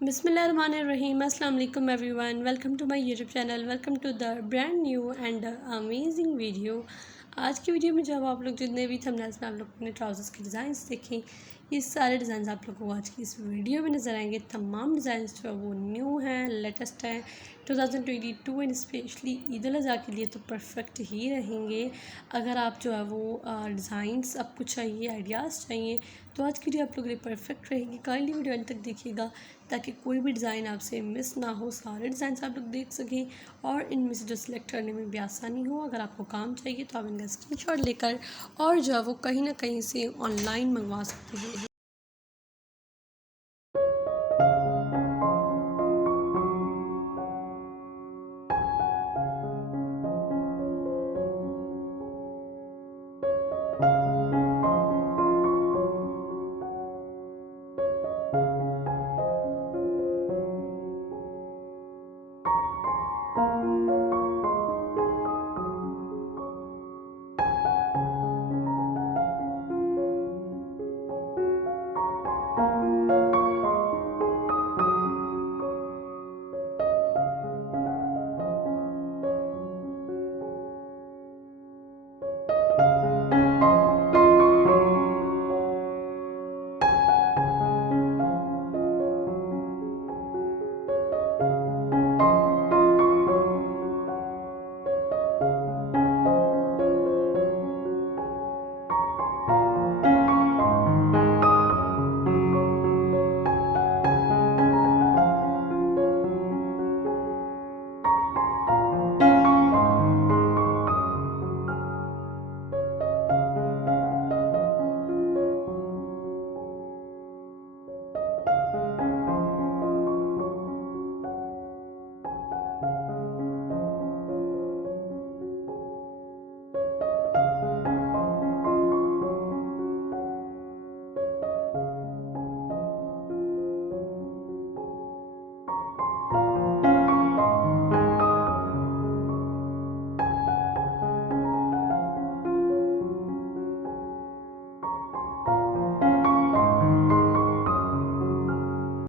बिस्मिल्लाहिर्रहमानिर्रहीम अस्सलाम वालेकुम everyone, welcome to my YouTube channel, welcome to the brand new and amazing video. आज की वीडियो में जब आप लोग जितने भी थंबनेल्स में आप लोग अपने ट्राउज़र्स के डिज़ाइंस देखें, ये सारे डिज़ाइन आप लोग को आज की इस वीडियो में नज़र आएंगे। तमाम डिज़ाइंस जो है वो न्यू हैं, लेटेस्ट हैं, 2022 एंड स्पेशली ईद उल अज़हा के लिए तो परफेक्ट ही रहेंगे। अगर आप जो है वो डिज़ाइंस आपको चाहिए, आइडियाज़ चाहिए, तो आज की वीडियो आप लोगों के लिए परफेक्ट रहेगी। काइंडली वीडियो अंत तक देखिएगा ताकि कोई भी डिज़ाइन आपसे मिस ना हो, सारे डिज़ाइन आप लोग देख सकें और इनमें से जो सिलेक्ट करने में भी आसानी हो। अगर आपको काम चाहिए तो आप इनका स्क्रीनशॉट लेकर और जो है वो कहीं ना कहीं से ऑनलाइन मंगवा सकते हैं।